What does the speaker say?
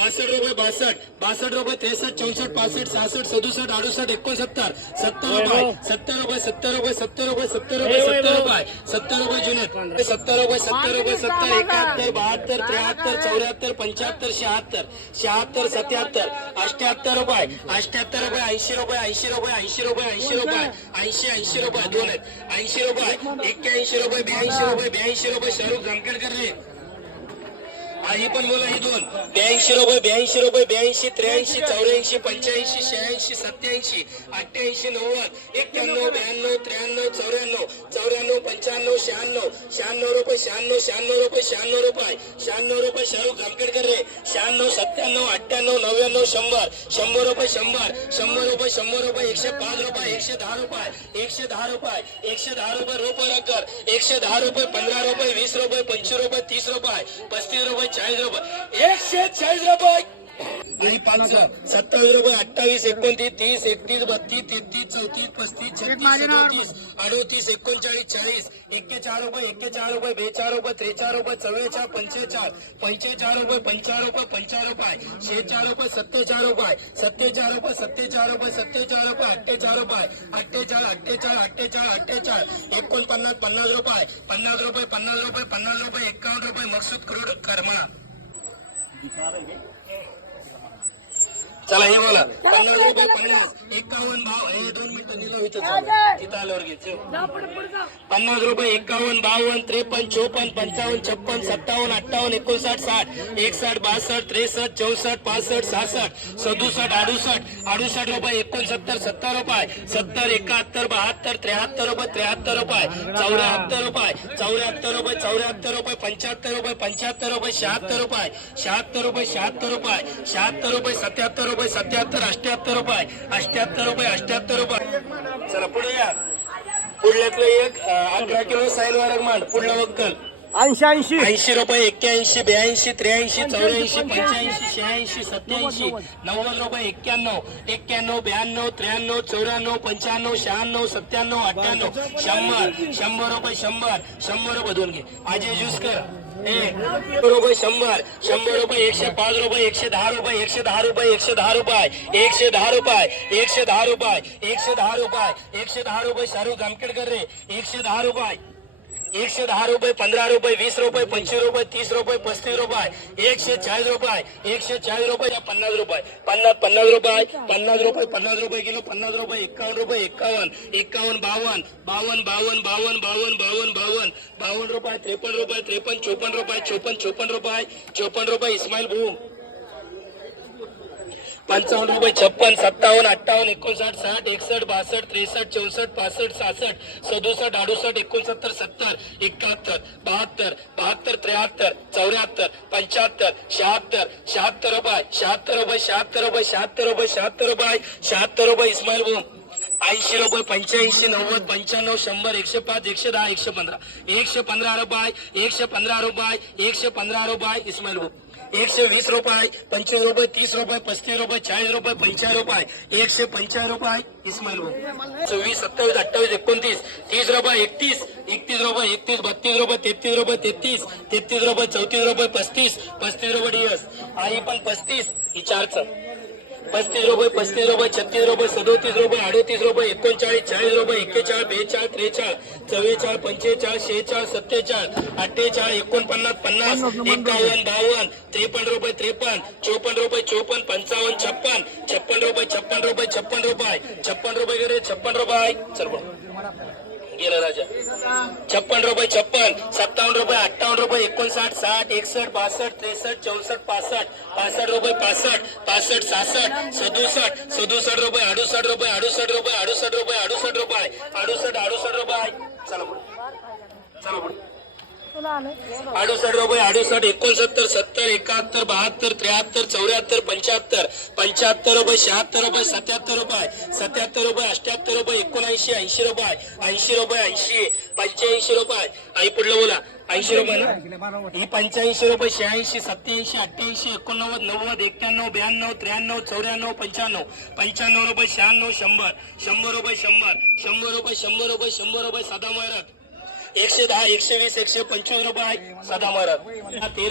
62 रुपये 62 रुपये 63 64 65 66 67 68 69 70 रुपये 70 रुपये 70 रुपये 70 रुपये 70 रुपये 70 रुपये 70 रुपये जुने 70 रुपये 70 रुपये 70 71 72 73 74 75 76 76 77 88 रुपये 88 रुपये 80 रुपये 80 रुपये 80 रुपये 80 रुपये 80 80 रुपये दोन आहेत 80 रुपये 81 रुपये 82 रुपये शाहरुख जानखेडकर रे ही पण बोला ही दोन 82 रुपये 82 रुपये 82 83 84 85 86 87 88 90 91 92 93 94 94 95 96 96 96 रुपये 96 रुपये 96 रुपये शाहरुख जानखेडकर रे 96 97 98 99 100 रुपये 100 रुपये 105 रुपये 110 रुपये 110 रुपये 110 रुपये रुपये रकर 110 रुपये 15 रुपये 20 रुपये 25 रुपये 30 रुपये 35 रुपये 40 रुपये 140 रुपये आणि 27 रुपये 28 29 30 31 32 33 34 35 36 37 38 39 40 41 रुपये 42 रुपये 43 रुपये 44 45 45 रुपये 50 रुपये 55 रुपये 46 रुपये 47 रुपये 77 रुपये 77 रुपये 77 रुपये 48 रुपये 48 49 रुपये 50 रुपये 50 रुपये 51 रुपये मकसूद करोड करमणा चला हे बोला 50 रुपये 50 51 भाव हे 2 मिनिटं निलाव इथं तिथं आल्यावर घे 50 रुपये 51 52 53 54 55 56 57 58 59 60 61 62 63 64 65 67 68 रुपये 69 70 रुपये 70 71 72 73 रुपये 74 रुपये 74 रुपये 75 रुपये 76 रुपये 76 रुपये 76 रुपये 76 रुपये 76 रुपये 76 रुपये 77 रुपये 77 88 रुपये 88 रुपये 88 रुपये चला पुढे या पुढल्यातलं एक 11 किलो साईल वारग मांड पुढलं वक्कल 80 रुपये 81 82 83 84 85 86 87 90 रुपये 91 92 93 94 95 96 97 98 100 रुपये 100 रुपये अजय जुसकर 100 रुपये 100 रुपये 105 रुपये 110 रुपये 110 रुपये 110 रुपये 110 रुपये 110 रुपये 110 रुपये 110 रुपये शाहरुख जानखेडकर रे 110 रुपये 110 रुपये 15 रुपये 20 रुपये 25 रुपये 30 रुपये 35 रुपये 140 रुपये 140 रुपये 50 रुपये 50 रुपये 50 रुपये किलो 50 रुपये 51 रुपये 51 52 52 52 रुपये 53 रुपये 54 रुपये 54 रुपये इस्माईल भूम 55 रुपये 56 57 58 59 60 61 62 63 64 65 66 67 68 69 70 71 72 73 74 75 76 रुपये 76 रुपये 76 रुपये इस्माईल भूम 80 रुपये 85 90 95 100 105 110 115 रुपये 115 रुपये इस्माईल भूम 120 रुपये 25 रुपये 30 रुपये 35 रुपये 40 रुपये 50 रुपये 150 रुपये इस्माईल भूम 26 27 28 29 30 रुपये 31 रुपये 32 रुपये 33 रुपये 33 रुपये 34 रुपये 35 रुपये डीएस आई पण 35 ही 4 35 रुपये 36 रुपये 37 रुपये 38 रुपये 39 40 रुपये 41 42 43 44 45 46 47 48 49 50 51 52 53 रुपये 53 54 रुपये 54 55 56 रुपये गेले 56 रुपये चल गेला राजा 56 रुपये 57 रुपये 58 रुपये 59 60 61 62 63 64 65 रुपये 65 67 रुपये 68 रुपये 68 रुपये चला पुढे 68 रुपये 69 70 71 72 73 74 75 रुपये 76 रुपये 77 रुपये 78 रुपये 79 80 रुपये 85 रुपये आई पुढलं बोला 80 रुपये ना ही 85 रुपये 86 87 88 89 90 91 92 93 94 95 रुपये 96 100 रुपये 100 साधा महाराज 110 120 125 रुपये साधा महाराज 13